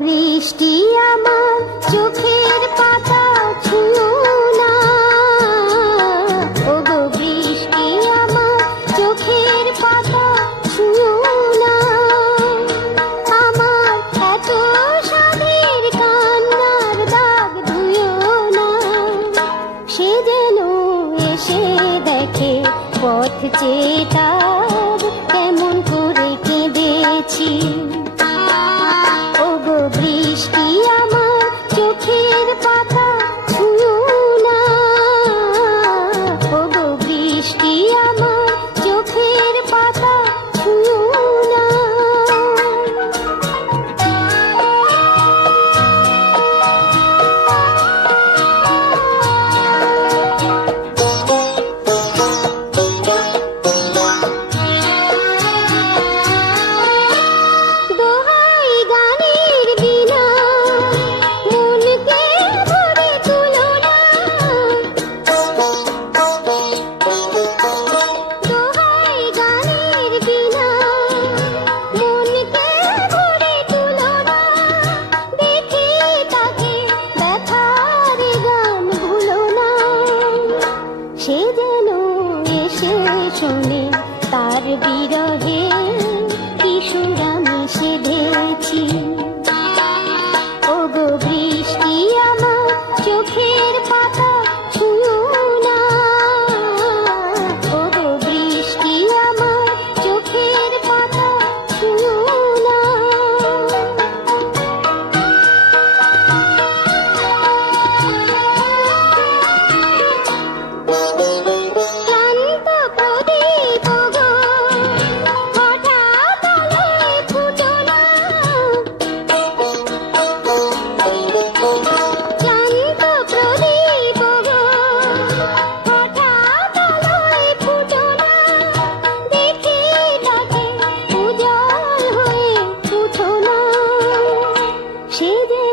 বৃষ্টি আমার চোখের পাতা ছুঁয়ো না, ওগো বৃষ্টি আমার চোখের পাতা ছুঁয়ো না। আমার এত সাধের কান্নার দাগ ধুয়ো না, সে যেন এসে দেখে পথ চেয়ে তার কেমন করে কেঁদেছি। বৃষ্টি আমার চোখের পাতা ছুঁয়ো না, ওগো বৃষ্টি আমার চোখের পাতা ছুঁয়ো না। দোহাই গানের বিনা মনকে ভরে তুলো না, দোহাই গানের বিনা মনকে ভরে তুলো না। দেখে তাকে ব্যথার গান ভুলো না, সে যেন এসে শোনে তার বিরহে কি সুর আমি সেধেছি। ওগো বৃষ্টি আমার চোখের পাতা ছুঁয়ো না, ওগো বৃষ্টি আমার চোখের পাতা ছুঁয়ো না। ক্লান্ত প্রদীপ গো হঠাৎ আলোয় ফুটো না, ক্লান্ত প্রদীপ গো হঠাৎ আলোয় ফুটো না। দেখে তাকে উজাড় হয়ে উঠো না, সে যে